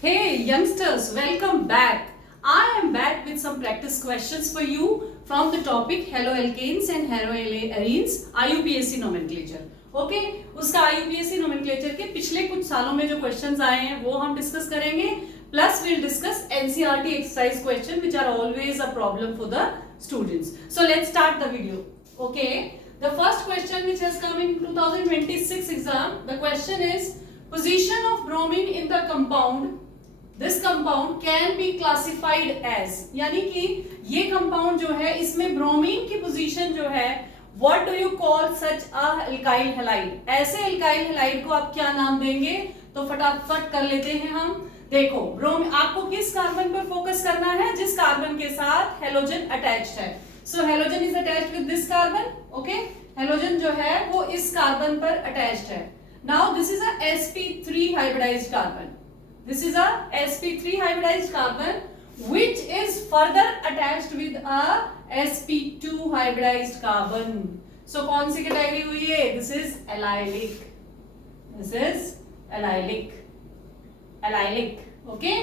Hey youngsters, welcome back. I am back with some practice questions for you from the topic haloalkanes and haloarenes IUPAC nomenclature. Okay उसका IUPAC nomenclature के पिछले कुछ सालों में जो questions आए हैं वो हम डिस्कस करेंगे. Plus we'll discuss NCERT exercise question which are always a problem for the students. So let's start the video. Okay, the first question which has come in 2026 exam, the question is position of bromine in the compound. This compound can be classified as, यानी कि ये compound जो है इसमें bromine की position जो है what do you call such a alkyl halide? ऐसे alkyl halide को आप क्या नाम देंगे? तो फटाफट कर लेते हैं हम. देखो ब्रोमीन आपको किस कार्बन पर फोकस करना है? जिस कार्बन के साथ हेलोजन अटैच्ड है. So halogen is attached with this carbon. Okay, halogen जो है वो इस कार्बन पर अटैच्ड है. Now this is a sp3 hybridized carbon. This is a sp3 hybridized carbon which is further attached with a sp2 hybridized carbon. So कौन सी category हुई है? This is allylic. This is allylic. Allylic. Okay.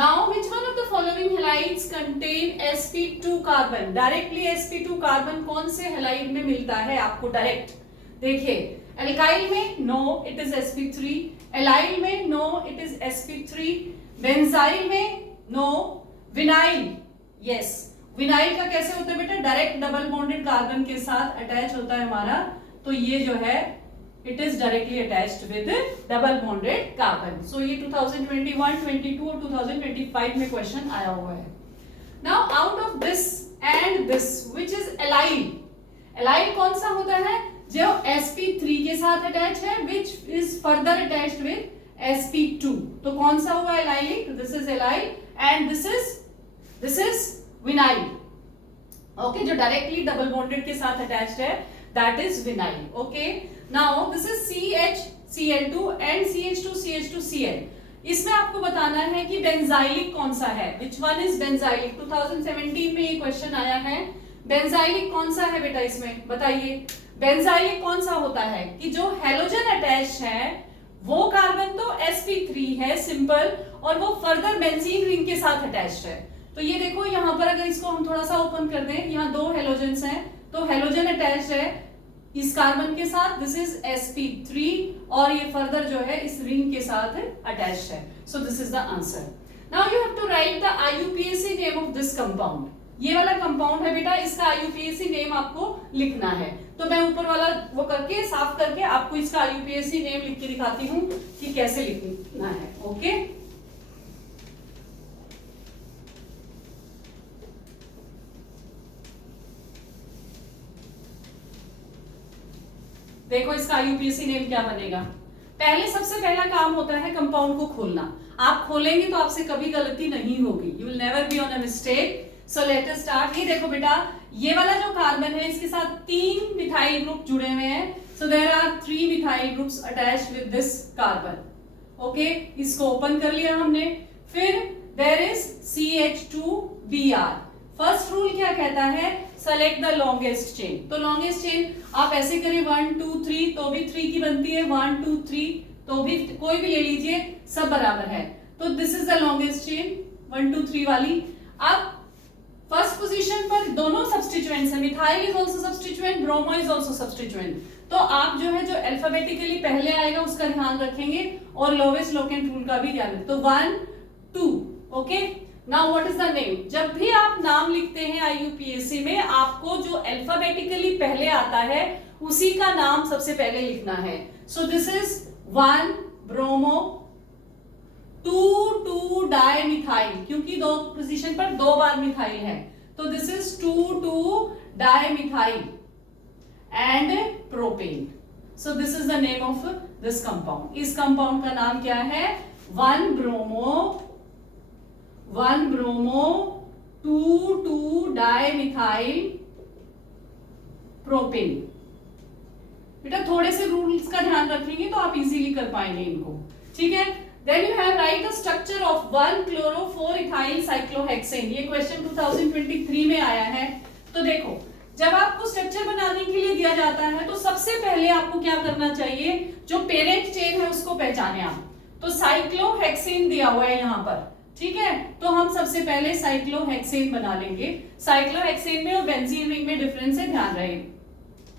Now which one of the following halides contain sp2 carbon? Directly sp2 carbon कौन से halide में मिलता है आपको direct? देखिए एल्काइल में no it is sp3, allyl में no it is sp3, benzyl में नो, विनाइल यस. विनाइल का कैसे होता है बेटा? डायरेक्ट डबल बॉन्डेड कार्बन के साथ अटैच होता है हमारा. तो ये जो है it is directly attached with double bonded carbon. So ये 2021, 22 और 2025 में क्वेश्चन आया हुआ है. Now out of this and this which is allyl. Allyl कौन सा होता है? जो sp3 के साथ अटैच है which is further attached with sp2. तो कौन सा हुआ allylic? This is allyl and this is vinyl. Okay, जो डायरेक्टली डबल बॉन्डेड के साथ अटैच्ड है that is vinyl. Okay, now this is CHCl2 and CH2CH2Cl. इसमें आपको बताना है कि बेंजाइलिक कौन सा है. Which one is benzylic? 2017 में ये क्वेश्चन आया है. बेंजाइलिक कौन सा है बेटा इसमें बताइए. बेंजाइलिक कौन सा होता है कि जो हेलोजन अटैच है वो कार्बन तो sp3 है सिंपल और वो फर्दर बेंजीन रिंग के साथ अटैच्ड है. तो ये देखो यहाँ पर अगर इसको हम थोड़ा सा ओपन कर दें, यहाँ दो हेलोजन्स हैं तो हेलोजन अटैच्ड है इस कार्बन के साथ. दिस इज sp3 और ये फर्दर जो है इस रिंग के साथ अटैच्ड है. So this is the answer. Now you have to write the IUPAC name of this compound. ये वाला कंपाउंड है बेटा, इसका IUPAC नेम आपको लिखना है. तो मैं ऊपर वाला वो करके साफ करके आपको इसका IUPAC नेम लिख के दिखाती हूँ कि कैसे लिखना है. ओके, देखो इसका IUPAC नेम क्या बनेगा. पहले सबसे पहला काम होता है कंपाउंड को खोलना. आप खोलेंगे तो आपसे कभी गलती नहीं होगी. You will never be on a mistake. So let us start. ये देखो बेटा, ये वाला जो कार्बन है इसके साथ 3 मिथाइल ग्रुप जुड़े हुए हैं. So there are 3 methyl groups attached with this carbon. Okay, इसको ओपन कर लिया हमने. फिर there is CH2Br. First rule क्या कहता है? Select the longest chain. तो लॉन्गेस्ट चेन आप ऐसे करें 1 2 3 तो भी 3 की बनती है, 1 2 3 तो भी कोई भी ले लीजिए, सब बराबर है. तो this is the longest chain 1 2 3 वाली. अब फर्स्ट पोजीशन पर दोनों सब्स्टिट्यूएंट्स हैं. Methyl is also substituent, bromo is also substituent. तो आप जो है जो अल्फाबेटिकली पहले आएगा उसका ध्यान रखेंगे और लोवेस्ट लोकेंट रूल का भी ध्यान रखें. तो 1 2. Okay, now what is the name? जब भी आप नाम लिखते हैं IUPAC में आपको जो अल्फाबेटिकली पहले आता है उसी का नाम सबसे पहले लिखना है. So this is 1 bromo, 2 dimethyl क्योंकि दो पोजीशन पर 2 बार मिथाइल है. तो this is 2 dimethyl and propane. So this is the name of this compound. इस कंपाउंड का नाम क्या है? 1 ब्रोमो 2 डाइमिथाइल प्रोपेन. बेटा थोड़े से रूल्स का ध्यान रखेंगे तो आप इजीली कर पाएंगे इनको. ठीक है. Then you have write the structure of 1-chloro-4-ethyl cyclohexane. ये क्वेश्चन 2023 में आया है. तो देखो जब आपको स्ट्रक्चर बनाने के लिए दिया जाता है तो सबसे पहले आपको क्या करना चाहिए? जो पेरेंट चेन है उसको पहचाने आप. तो साइक्लोहेक्सेन दिया हुआ है यहाँ पर, ठीक है। तो हम सबसे पहले साइक्लोहेक्सेन बना लेंगे। साइक्लोहेक्सेन में और बेंजीन रिंग में डिफरेंस है, ध्यान रहे।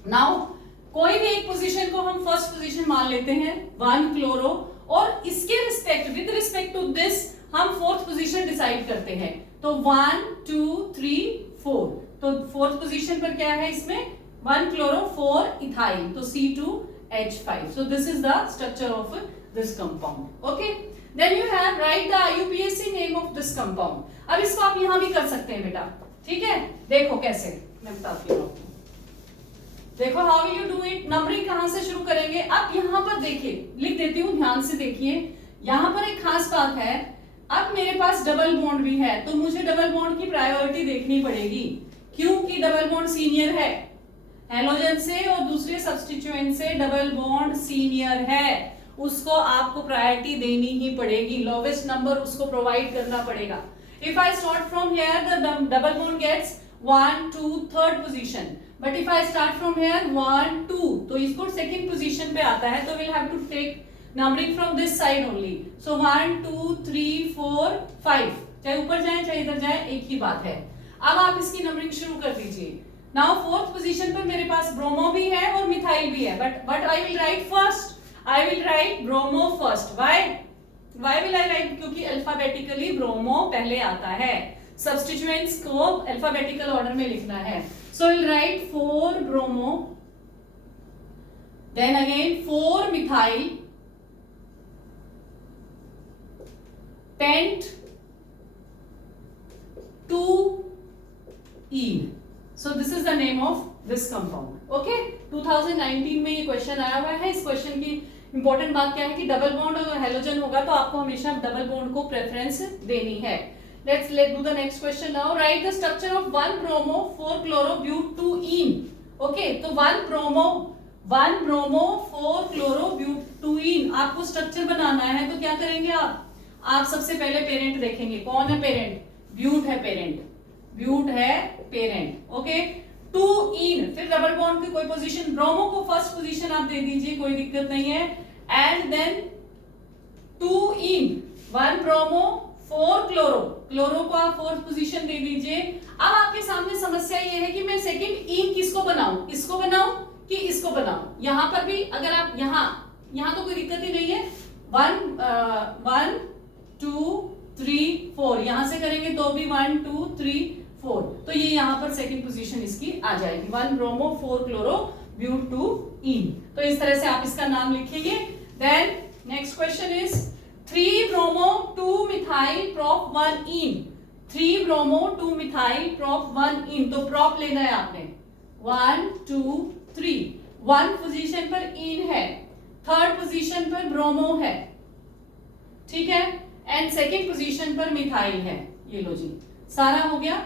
नाउ कोई भी एक पोजीशन को हम फर्स्ट पोजीशन मान लेते हैं 1 क्लोरो, और इसके respect with respect to this हम फोर्थ पोजीशन डिसाइड करते हैं। तो 1 2 3 4, तो फोर्थ पोजीशन पर क्या है इसमें 1 क्लोरो 4 इथाइल, तो C2H5। so this is the structure of this compound. okay, then you have write the IUPAC name of this compound. अब इसको आप यहां भी कर सकते हैं बेटा, ठीक है। देखो कैसे, मैं बताती हूँ आपको। देखो how will you do it. Numbering कहां से शुरू करेंगे, अब यहां पर देखिए, लिख देती हूँ, ध्यान से देखिए। यहां पर एक खास बात है, अब मेरे पास डबल बॉन्ड भी है, तो मुझे डबल बॉन्ड की प्रायोरिटी देखनी पड़ेगी, क्योंकि डबल बॉन्ड सीनियर है हैलोजन से और दूसरे सब्स्टिट्यूएंट से डबल बॉन्ड सीनियर है, उसको आपको प्रायोरिटी देनी ही पड़ेगी, लोवेस्ट नंबर उसको प्रोवाइड करना पड़ेगा। If I start from here the double bond gets 1 2 third position, but if I start from here 1 2, तो इसको सेकंड पोजीशन पे आता है, तो will have to take numbering from this side only. So 1 2 3 4 5, चाहे ऊपर जाए चाहे इधर जाए, एक ही बात है। अब आप इसकी नंबरिंग शुरू कर दीजिए। नाउ फोर्थ पोजीशन पर मेरे पास ब्रोमो भी है और मिथाइल भी है, but I will write first, I will write bromo first. Why will I right, क्योंकि अल्फाबेटिकली ब्रोमो पहले आता है, सब्स्टिट्यूएंट्स को अल्फाबेटिकल ऑर्डर में लिखना है। So will write 4 bromo, then again 4 methyl, pent 2 ene. So this is the name of this compound. Okay, 2019 में ये क्वेश्चन आया हुआ है। इस क्वेश्चन की इंपॉर्टेंट बात क्या है कि डबल बॉन्ड अगर हेलोजन होगा तो आपको हमेशा डबल बॉन्ड को प्रेफरेंस देनी है। Let's do the next question now. Write the structure of 1 bromo 4 chloro but 2 ene. Okay, तो 1 bromo 4 chloro but 2 ene आपको स्ट्रक्चर बनाना है, तो क्या करेंगे आप सबसे पहले पेरेंट देखेंगे, कौन है पेरेंट, ब्यूट है पेरेंट, ब्यूट है पेरेंट। ओके, 2 इन, फिर डबल बॉन्ड की कोई पोजीशन, ब्रोमो को फर्स्ट पोजीशन आप दे दीजिए, कोई दिक्कत नहीं है, and then 2 ene 1 bromo 4 chloro, chloro को आप फोर्थ पोजीशन दे दीजिए। अब आपके सामने समस्या ये है कि मैं सेकंड इन किसको बनाऊं, इसको बनाऊं कि इसको बनाऊं। यहां पर भी अगर आप यहां तो कोई दिक्कत ही नहीं है, 1 2 3 4 यहां से करेंगे तो भी 1 2 3 4, तो ये यहाँ पर सेकंड पोजीशन इसकी आ जाएगी, 1 ब्रोमो 4 क्लोरो ब्यूट 2 इन। तो इस तरह से आप इसका नाम लिखेंगे। Then next question is 3 bromo 2 methyl prop 1 ene, 3 bromo 2 methyl prop 1 ene, तो प्रोप लेना है आपने 1 2 3, 1 पोजीशन पर इन है, थर्ड पोजीशन पर ब्रोमो है, ठीक है, एंड सेकेंड पोजीशन पर मिथाइल है। ये लो जी, सारा हो गया।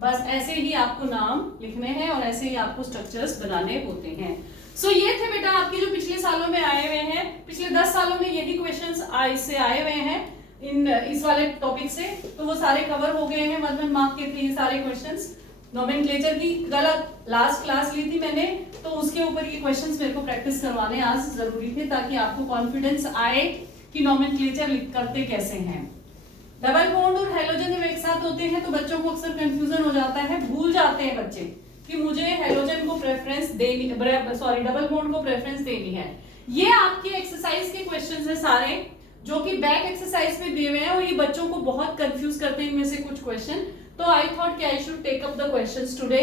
बस ऐसे ही आपको नाम लिखने हैं और ऐसे ही आपको स्ट्रक्चर्स बनाने होते हैं। सो ये थे बेटा आपके जो पिछले सालों में आए हुए हैं, पिछले 10 सालों में यही क्वेश्चंस इससे आए हुए हैं इस वाले टॉपिक से, तो वो सारे कवर हो गए हैं। 1 मार्क के थे ये सारे क्वेश्चंस। नोमेनक्लेचर की गलत लास्ट क्लास ली थी मैंने, तो उसके ऊपर ये क्वेश्चंस मेरे को प्रैक्टिस करवाने आज जरूरी थे, ताकि आपको कॉन्फिडेंस आए कि नोमेनक्लेचर करते कैसे हैं। डबल बॉन्ड और हेलोजन जब एक साथ होते हैं तो बच्चों को अक्सर कंफ्यूजन हो जाता है, भूल जाते हैं बच्चे कि मुझे हेलोजन को प्रेफरेंस देनी, डबल बॉन्ड को प्रेफरेंस देनी है। ये आपके एक्सरसाइज के क्वेश्चंस हैं सारे, जो कि बैक एक्सरसाइज में दिए हुए हैं, और ये बच्चों को बहुत कंफ्यूज करते हैं इनमें से कुछ क्वेश्चन। तो आई थॉट कि I should take up the questions today.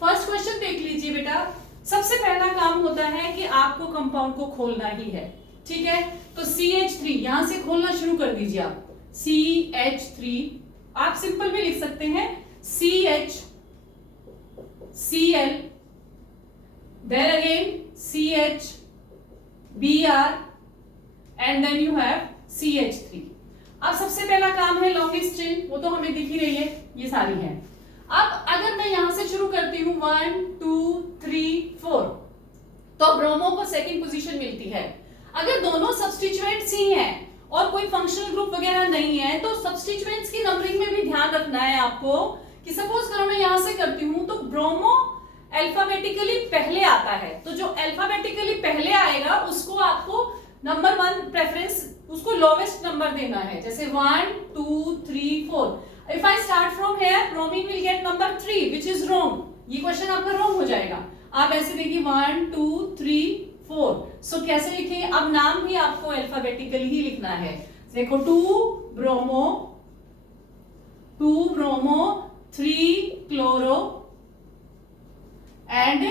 First question देख लीजिए बेटा। सबसे पहला काम होता है कि आपको कंपाउंड को खोलना ही है, ठीक है। तो CH3 यहां से खोलना शुरू कर दीजिए आप, CH3 आप सिंपल भी लिख सकते हैं, CH Cl, then again CH Br and then you have CH3। अब सबसे पहला काम है लॉन्गेस्ट चेन, वो तो हमें दिख ही रही है, ये सारी है। अब अगर मैं यहां से शुरू करती हूं 1 2 3 4, तो ब्रोमो को सेकंड पोजीशन मिलती है। अगर दोनों सब्स्टिट्यूएंट्स ही हैं और कोई फंक्शनल ग्रुप वगैरह नहीं है, तो सब्स्टिट्यूएंट्स की नंबरिंग में भी ध्यान रखना है आपको कि सपोज करो मैं यहां से करती हूं तो ब्रोमो अल्फाबेटिकली पहले आता है, तो जो अल्फाबेटिकली पहले आएगा उसको आपको नंबर 1 प्रेफरेंस उसको लोवेस्ट नंबर देना है, जैसे 1 2 3 4। If I start from here bromine will get number 3 which is wrong. ये क्वेश्चन आपका रॉन्ग हो जाएगा। आप ऐसे देखिए 1 2 3 4। सो कैसे लिखेंगे? अब नाम भी आपको अल्फाबेटिकली ही लिखना है। देखो 2 bromo 3 chloro and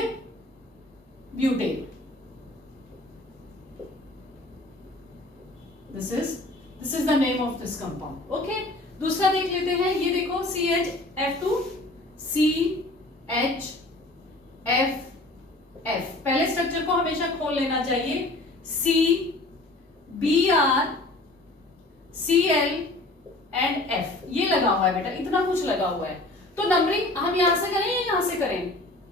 butane. This is the name of this compound. Okay? दूसरा देख लेते हैं। ये देखो CHF2 CHFF। पहले स्ट्रक्चर को हमेशा खोल लेना चाहिए। CBr Cl एंड F ये लगा हुआ है बेटा, इतना कुछ लगा हुआ है। तो नंबरिंग हम यहां से करें या यहां से करें?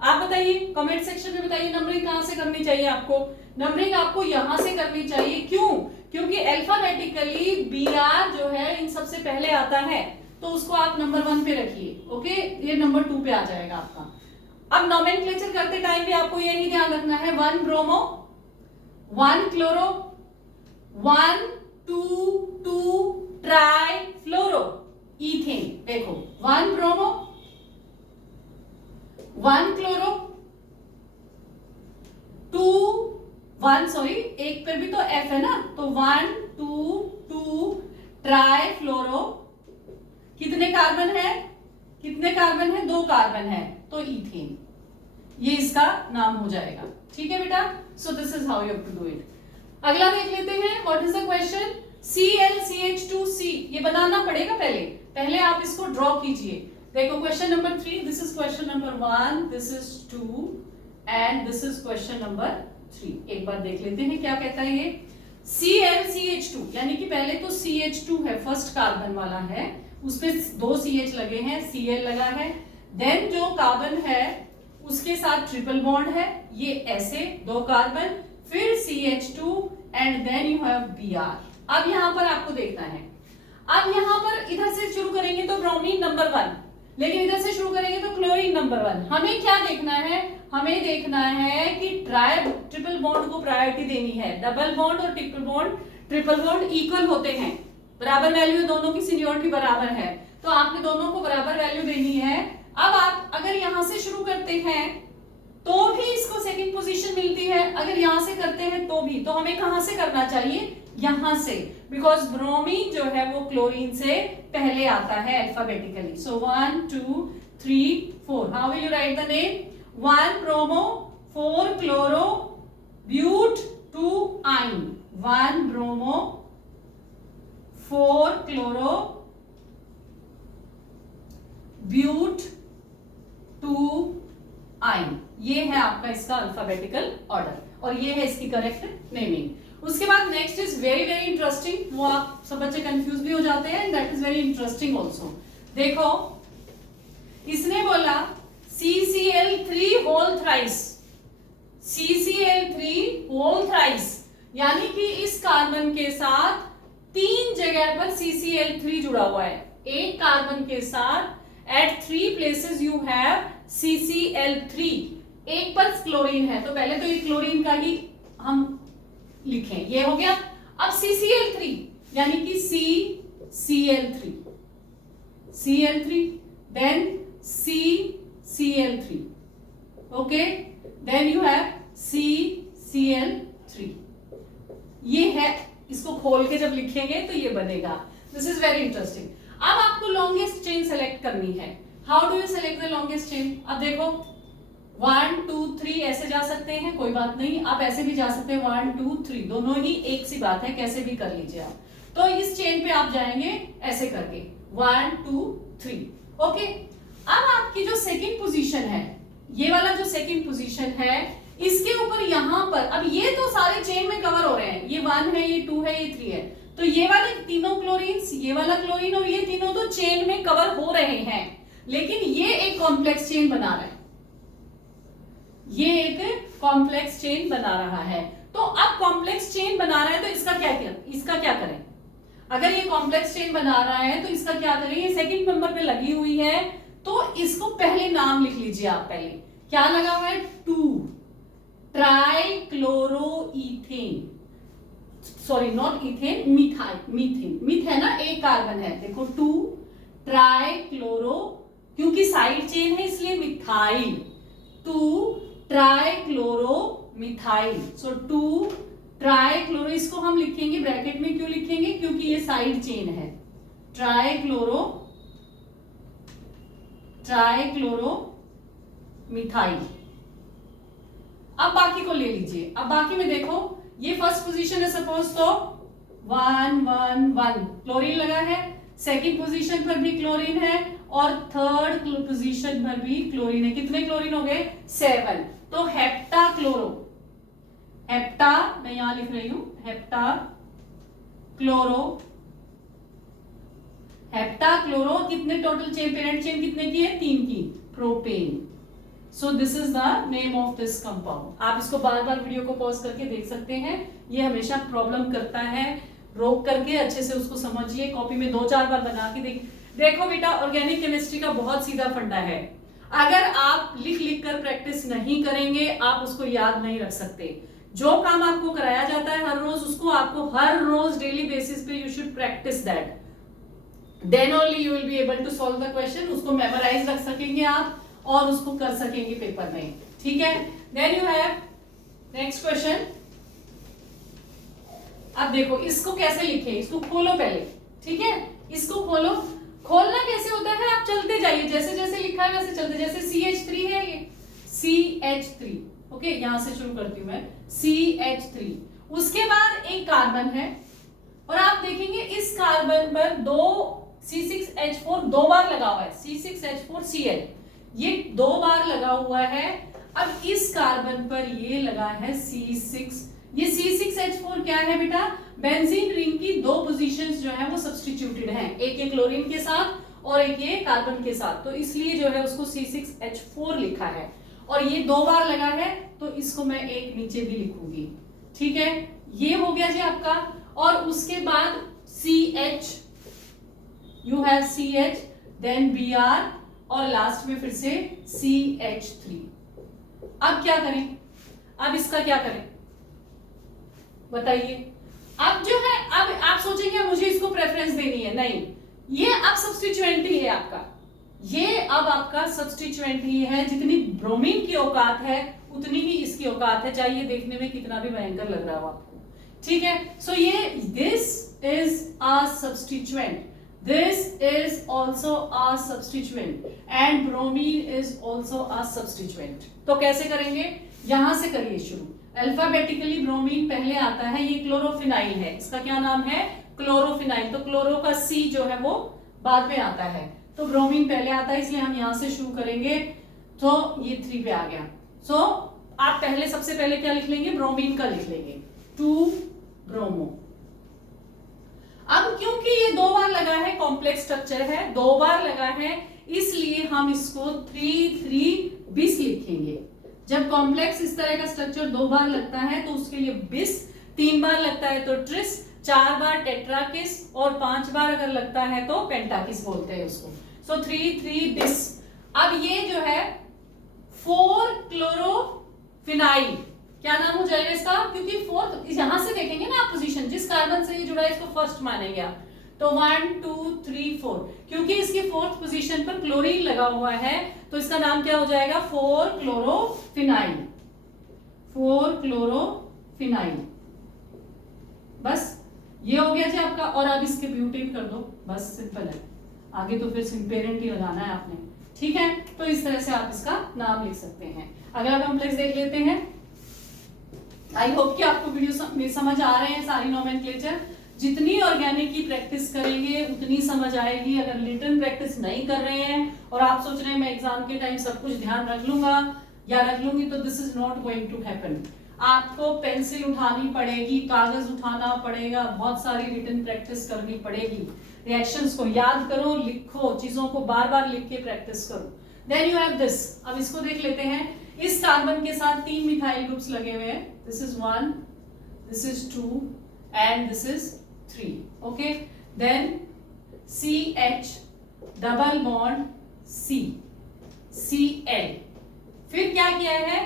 आप बताइए, कमेंट सेक्शन में बताइए नंबरिंग कहां से करनी चाहिए आपको। नंबरिंग आपको यहां से करनी चाहिए। क्यों? क्योंकि अल्फाबेटिकली Br जो है इन सबसे पहले आता है, तो उसको आप नंबर 1 पे रखिए। ओके, ये नंबर 2 पे आ जाएगा आपका। अब नोमेनक्लेचर करते टाइम भी आपको यही ध्यान रखना है। 1 ब्रोमो 1 क्लोरो 1 2 2 ट्राई फ्लोरो इथेन। देखो 1 ब्रोमो 1 क्लोरो 2 1 सॉरी एक पर भी तो F है ना, तो 1 2 2 ट्राई फ्लोरो। कितने कार्बन है? कितने कार्बन है? 2 कार्बन है, तो इथेन। ये इसका नाम हो जाएगा। ठीक है बेटा, so this is how you have to do it. अगला देख लेते हैं। What is the question? ClCH2C ये बनाना पड़ेगा पहले आप इसको ड्रॉ कीजिए। देखो question number 3, this is question number 1, this is 2 and this is question number 3। एक बार देख लेते हैं क्या कहता है ये। ClCH2 यानी कि पहले तो CH2 है, फर्स्ट कार्बन वाला है, उसपे 2 CH लगे हैं, Cl लगा है। देन जो कार्बन है उसके साथ ट्रिपल बॉन्ड है, ये ऐसे 2 कार्बन, फिर CH2 and then you have Br। अब यहां पर आपको देखना है, अब यहां पर इधर से शुरू करेंगे तो ब्रोमीन नंबर 1, लेकिन इधर से शुरू करेंगे तो क्लोरीन नंबर 1। हमें क्या देखना है? हमें देखना है कि ट्रिपल बॉन्ड को प्रायोरिटी देनी है। डबल बॉन्ड और ट्रिपल बॉन्ड इक्वल होते हैं, बराबर वैल्यू, दोनों की सीनियरिटी बराबर है, तो आपने दोनों को बराबर वैल्यू देनी है। अब आप अगर यहां से शुरू करते हैं तो भी इसको सेकंड पोजीशन मिलती है, अगर यहां से करते हैं तो भी। तो हमें कहां से करना चाहिए? यहां से, बिकॉज ब्रोमीन जो है वो क्लोरीन से पहले आता है alphabetically. So 1 2 3 4। How will you write the name? 1 bromo 4 chloro but 2 yne. 1 bromo 4 chloro but 2 आइन। ये है आपका इसका अल्फाबेटिकल ऑर्डर और ये है इसकी करेक्ट नेमिंग। उसके बाद next is very very interesting, वो आप सब बच्चे कंफ्यूज भी हो जाते हैं, that is very interesting also. देखो इसने बोला CCl3 whole thrice, CCl3 whole thrice, यानी कि इस कार्बन के साथ 3 जगह पर CCl3 जुड़ा हुआ है। एक कार्बन के साथ at 3 places you have CCl3, एक पर क्लोरीन है, तो पहले तो ये क्लोरीन का ही हम लिखें, ये हो गया। अब CCl3 यानी कि CCl3 then CCl3, okay, then you have CCl3। ये है, इसको खोल के जब लिखेंगे तो ये बनेगा। This is very interesting. अब आपको लॉन्गेस्ट चेन सेलेक्ट करनी है। How do you select the longest chain? अब देखो 1 2 3 ऐसे जा सकते हैं, कोई बात नहीं, आप ऐसे भी जा सकते हैं 1 2 3, दोनों ही एक सी बात है, कैसे भी कर लीजिए आप। तो इस चेन पे आप जाएंगे ऐसे करके 1 2 3, ओके। अब आपकी जो सेकंड पोजीशन है, ये वाला जो सेकंड पोजीशन है, इसके ऊपर यहां पर, अब ये तो सारे चेन में कवर हो रहे हैं, ये 1 है, ये 2 है, ये 3 है, तो ये वाले तीनों क्लोरीन्स, ये वाला क्लोरीन और ये तीनों तो चेन में कवर हो रहे हैं, लेकिन ये एक कॉम्प्लेक्स चेन बना रहा है, ये एक कॉम्प्लेक्स चेन बना रहा है। तो अब कॉम्प्लेक्स चेन बना रहा है तो इसका क्या करें? अगर ये कॉम्प्लेक्स चेन बना रहा है तो इसका क्या करें? ये सेकंड नंबर पे लगी हुई है, तो इसको पहले नाम लिख लीजिए आप। पहले क्या लगा हुआ है? 2 trichloroethane. Sorry not ethane, methane. Meth है ना, एक कार्बन है, देखो 2 ट्राई क्लोरो, क्योंकि साइड चेन है इसलिए methyl, 2 try chloro methyl. So 2 try chloro, इसको हम लिखेंगे ब्रैकेट में, क्यों लिखेंगे, क्योंकि ये साइड चेन है, ट्राई क्लोरो मिथाइल। अब बाकी को ले लीजिए। अब बाकी में देखो, ये फर्स्ट पोजीशन है सपोज, तो 1 1 1 क्लोरीन लगा है, सेकंड पोजीशन पर भी क्लोरीन है और थर्ड पोजीशन पर भी क्लोरीन है। कितने क्लोरीन हो गए, 7। तो हेप्टा क्लोरो, हेप्टा मैं यहां लिख रही हूं, हेप्टा क्लोरो कितने टोटल चेन, पेरेंट चेन कितने की है, 3 की, propane. So this is the name of this compound. आप इसको बार बार वीडियो को पॉज करके देख सकते हैं, ये हमेशा प्रॉब्लम करता है, रोक करके अच्छे से उसको समझिए, कॉपी में 2-4 बार बना के देखो बेटा, ऑर्गेनिक केमिस्ट्री का बहुत सीधा फंडा है। अगर आप लिख कर प्रैक्टिस नहीं करेंगे, आप उसको याद नहीं रख सकते। जो काम आपको कराया जाता है हर रोज, उसको आपको हर रोज डेली बेसिस पे you should practise that, then only you will be able to solve the question. उसको मेमोराइज रख सकेंगे आप और उसको कर सकेंगे पेपर में, ठीक है। Then you have next question. अब देखो इसको कैसे लिखे, इसको खोलो पहले, ठीक है, इसको खोलो। खोलना कैसे होता है, आप चलते जाइए, जैसे जैसे लिखा है वैसे चलते, जैसे CH3 है ये, CH3, ओके, यहां से शुरू करती हूं मैं, CH3, उसके बाद एक कार्बन है और आप देखेंगे इस कार्बन पर 2 C6H4 2 बार लगा हुआ है, C6H4Cl, ये 2 बार लगा हुआ है। अब इस कार्बन पर ये लगा है C6, ये C6H4 क्या है बेटा, बेंजीन रिंग की 2 पोजीशंस जो है वो सब्स्टिट्यूटेड हैं, एक एक क्लोरीन के साथ और एक ये कार्बन के साथ, तो इसलिए जो है उसको C6H4 लिखा है और ये 2 बार लगा है, तो इसको मैं एक नीचे भी लिखूंगी, ठीक है। ये हो गया जी आपका, और उसके बाद CH, you have CH, then Br और लास्ट में फिर से CH3। अब क्या करें, अब इसका क्या करें बताइए। अब जो है, अब आप सोचेंगे मुझे इसको प्रेफरेंस देनी है, नहीं, ये अब सब्स्टिट्यूएंट ही है आपका, ये अब आपका सब्स्टिट्यूएंट ही है। जितनी ब्रोमीन की औकात है उतनी ही इसकी औकात है, चाहे ये देखने में कितना भी भयंकर लग रहा हो आपको, ठीक है। सो ये this is a substituent, this is also a substituent and bromine is also a substituent। तो कैसे करेंगे, यहां से करिए शुरू। अल्फाबेटिकली ब्रोमीन पहले आता है, ये क्लोरोफिनाइल है, इसका क्या नाम है, क्लोरोफिनाइल, तो क्लोरो का C जो है वो बाद में आता है, तो ब्रोमीन पहले आता है, इसलिए हम यहां से शुरू करेंगे, तो ये 3 पे आ गया। सो आप पहले सबसे पहले क्या लिख लेंगे, ब्रोमीन का लिख लेंगे, 2 ब्रोमो। अब क्योंकि ये 2 बार लगा है, कॉम्प्लेक्स स्ट्रक्चर है, 2 बार लगा है, इसलिए हम इसको 3 बिस लिखेंगे। जब कॉम्प्लेक्स इस तरह का स्ट्रक्चर 2 बार लगता है तो उसके लिए बिस, 3 बार लगता है तो ट्रिस, 4 बार टेट्राकिस और 5 बार अगर लगता है तो पेंटाकिस बोलते हैं उसको। सो 3 बिस। अब ये जो है 4 क्लोरोफिनाइल, क्या नाम हो जाएगा इसका, क्योंकि 4th यहां से देखेंगे ना आप पोजीशन, जिस कार्बन से ये जुड़ा है इसको फर्स्ट मानेंगे आप, तो 1 2 3 4, क्योंकक्योंकि इसकी 4th पोजीशन पर क्लोरीन लगा हुआ है तो इसका नाम क्या हो जाएगा, 4 क्लोरोफिनाइल, 4 क्लोरोफिनाइल। बस ये हो गया जी आपका, और अब इसके ब्यूटेन कर दो, बस सिंपल है, आगे तो फिर पेरेंट ही लगाना है आपने, ठीक है। तो इस तरह से आप इसका नाम लिख सकते हैं। अगला कॉम्प्लेक्स देख लेते हैं। आई होप कि आपको वीडियो समझ आ रहे हैं सारी नोमेनक्लेचर। जितनी ऑर्गेनिक की प्रैक्टिस करेंगे उतनी समझ आएगी। अगर रिटन प्रैक्टिस नहीं कर रहे हैं और आप सोच रहे हैं मैं एग्जाम के टाइम सब कुछ ध्यान रख लूंगा या रख लूंगी, तो this is not going to happen. आपको पेंसिल उठानी पड़ेगी, कागज उठाना पड़ेगा, बहुत सारी रिटन प्रैक्टिस करनी पड़ेगी। रिएक्शंस को याद करो, लिखो, चीजों को बार बार लिख के प्रैक्टिस करो। Then you have this. अब इसको देख लेते हैं। इस कार्बन के साथ 3 मिथाइल ग्रुप्स लगे हुए हैं। This is 1, this is 2 and this is 3। Okay, then CH double bond C, Cl, फिर क्या किया है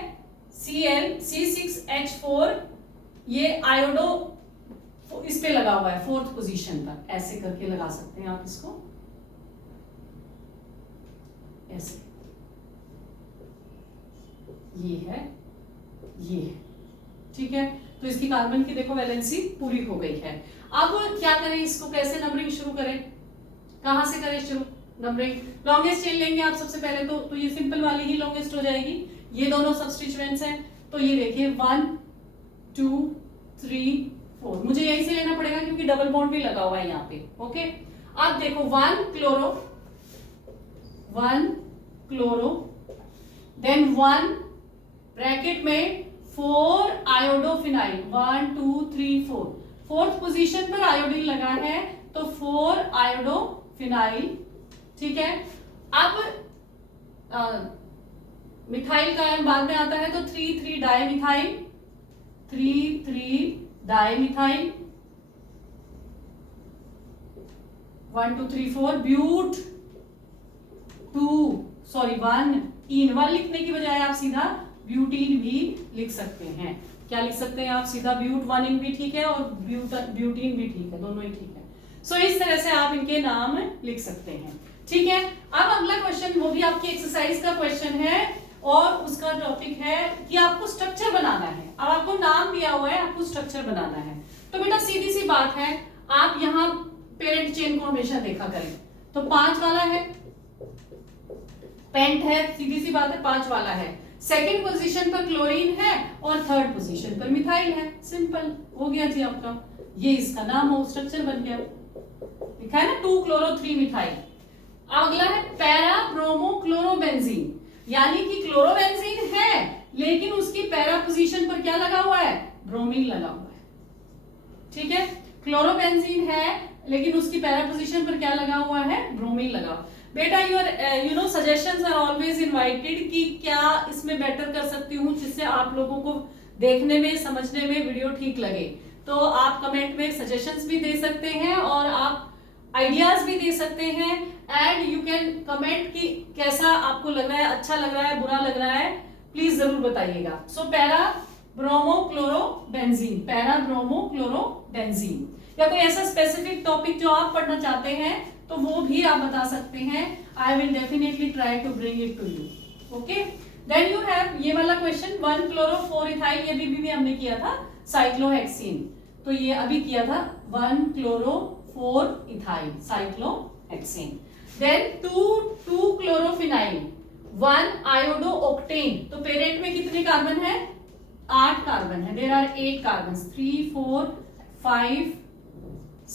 Cl, C6H4, ये आयोडो इस पे लगा हुआ है, फोर्थ पोजीशन पर, ऐसे करके लगा सकते हैं आप इसको, ऐसे, ये है, ये है, ठीक है। तो इसकी कार्बन की देखो वैलेंसी पूरी हो गई है। अब क्या करें, इसको कैसे नंबरिंग शुरू करें, कहां से करें शुरू नंबरिंग? लॉन्गेस्ट चेन लेंगे आप सबसे पहले, तो ये सिंपल वाली ही लॉन्गेस्ट हो जाएगी। ये दोनों सब्स्टिट्यूएंट्स हैं, तो ये देखिए 1 2 3 4, मुझे यहीं से लेना पड़ेगा क्योंकि डबल बॉन्ड भी लगा हुआ है यहाँ पे। ओके, अब देखो 1 क्लोरो, देन 1 ब्रैकेट में 4 आयोडोफिनाइल, 1 2 3 4, फोर्थ पोजीशन पर आयोडीन लगा है तो 4 आयोडोफिनाइल, ठीक है। अब मिथाइल का आयन बाद में आता है तो 3 3 डाइमिथाइल, 3 3 डाइमिथाइल, 1 2 3 4 ब्यूट 1 इन, 1 लिखने की बजाय आप सीधा ब्यूटीन भी लिख सकते हैं। क्या लिख सकते हैं आप सीधा, ब्यूट 1 इन भी ठीक है और ब्यूटीन भी ठीक है, दोनों ही ठीक है। सो इस तरह से आप इनके नाम लिख सकते हैं, ठीक है। अब अगला क्वेश्चन, वो भी आपकी एक्सरसाइज का क्वेश्चन है और उसका टॉपिक है कि आपको स्ट्रक्चर बनाना है। अब आपको नाम दिया हुआ है, आपको स्ट्रक्चर बनाना है। तो बेटा सीधी सी बात है, आप यहाँ पेरेंट चेन को हमेशा देखा करें, तो 5 वाला है, पेंट है, सीधी सी बात है 5 वाला है, सेकंड पोजीशन पर क्लोरीन है और थर्ड पोजीशन पर मिथाइल है। सिंपल हो गया जी आपका, ये इसका नाम हो, स्ट्रक्चर बन गया, लिखा है ना 2 क्लोरो 3 मिथाइल। अगला है पैरा ब्रोमो क्लोरोबेंजीन, यानी कि क्लोरोबेंजीन है लेकिन उसकी पैरा पोजीशन पर क्या लगा हुआ है, ब्रोमीन लगा हुआ है, ठीक है। क्लोरोबेंजीन है लेकिन उसकी पैरा पोजीशन पर क्या लगा हुआ है, ब्रोमीन लगा। बेटा your suggestions are always invited कि क्या इसमें बेटर कर सकती हूँ जिससे आप लोगों को देखने में समझने में वीडियो ठीक लगे। तो आप कमेंट में सजेशंस भी दे सकते हैं और आप आइडियाज भी दे सकते हैं, एंड यू कैन कमेंट कि कैसा आपको लग रहा है, अच्छा लग रहा है, बुरा लग रहा है, प्लीज जरूर बताइएगा। So para bromochlorobenzene, para bromochlorobenzene, या कोई ऐसा स्पेसिफिक टॉपिक जो आप पढ़ना चाहते हैं तो वो भी आप बता सकते हैं। I will definitely try to bring it to you. Okay, then you have ये वाला क्वेश्चन 1 क्लोरो 4 इथाइल, ये भी हमने किया था साइक्लोहेक्सीन, तो ये अभी किया था 1 chloro 4 ethyl cyclohexene. Then 2 chlorophenyl, 1 iodo octane, तो पेरेंट में कितने कार्बन है, 8 कार्बन है, there are 8 carbon, 3 4 5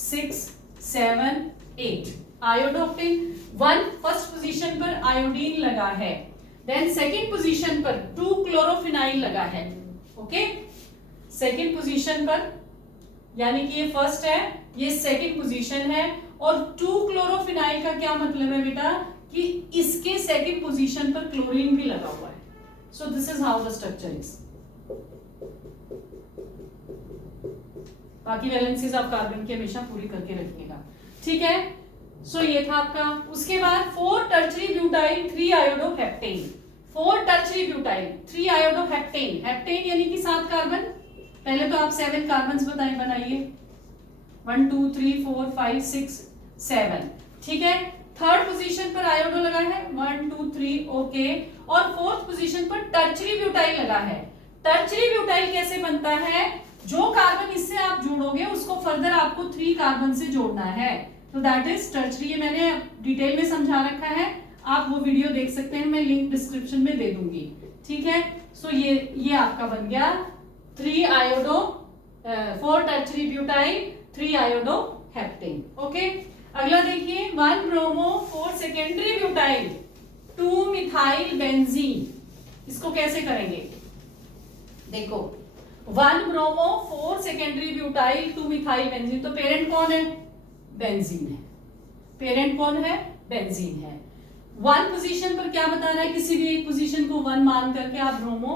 6 7 8 iodooctane. 1 first position पर आयोडीन लगा है, देन सेकंड पोजीशन पर 2 क्लोरोफिनाइल लगा है। ओके, सेकंड पोजीशन पर, यानी कि ये फर्स्ट है, ये सेकंड पोजीशन है, और 2 क्लोरोफिनाइल का क्या मतलब है बेटा कि इसके सेकंड पोजीशन पर क्लोरीन भी लगा हुआ है। So this is how the structure is. बाकी वैलेंसीज आप कार्बन की हमेशा पूरी करके रखिएगा, ठीक है। सो ये था आपका। उसके बाद 4 tertiary butyl 3 iodoheptane, 4 tertiary butyl 3 iodoheptane, heptane यानी कि 7 कार्बन। पहले तो आप 7 कार्बन्स बनाइए, 1 2 3 4 5 6 7, ठीक है। थर्ड पोजीशन पर आयोडो लगा है 1 2 3, ओके, और फोर्थ पोजीशन पर टर्शरी ब्यूटाइल लगा है। टर्शरी ब्यूटाइल कैसे बनता है, जो कार्बन इससे आप जोड़ोगे उसको फर्दर आपको 3 कार्बन से जोड़ना है, तो दैट इज टर्शरी। ये मैंने डिटेल में समझा रखा है, आप वो वीडियो देख सकते हैं, मैं लिंक डिस्क्रिप्शन में दे दूंगी, ठीक है। सो ये आपका बन गया 3 iodo 4 tertiary butyl 3 iodo heptane. Okay, अगला देखिए 1 bromo 4 secondary butyl 2 methyl benzene. इसको कैसे करेंगे, देखो 1 bromo 4 secondary butyl 2 methyl benzene, तो पेरेंट कौन है, बेंजीन है, पेरेंट कौन है, बेंजीन है। 1 पोजीशन पर क्या बता रहा है, किसी भी एक पोजीशन को 1 मान करके आप bromo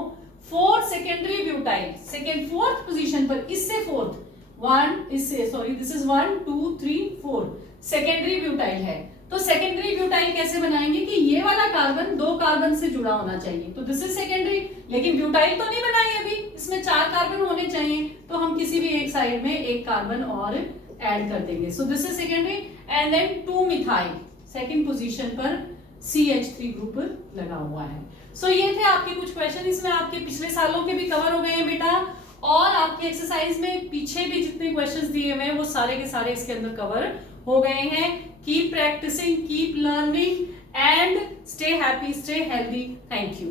4 secondary butyl second fourth position पर, इससे फोर्थ 1, इससे sorry this is 1 2 3 4 secondary butyl है, तो सेकेंडरी ब्यूटाइल कैसे बनाएंगे कि ये वाला कार्बन 2 कार्बन से जुड़ा होना चाहिए, तो दिस इज सेकेंडरी। लेकिन ब्यूटाइल तो नहीं बनाई अभी, इसमें 4 कार्बन होने चाहिए, तो हम किसी भी एक साइड में एक कार्बन और ऐड कर देंगे। So this is secondary. And then 2 methyl second position पर CH3 ग्रुप लगा हुआ है। सो ये थे आपके कुछ क्वेश्चन, इसमें आपके पिछले सालों के भी कवर हो गए हैं बेटा, और आपके एक्सरसाइज में पीछे भी जितने क्वेश्चंस दिए हुए हैं वो सारे के सारे इसके अंदर कवर हो गए हैं। Keep practising, keep learning and stay happy, stay healthy. Thank you.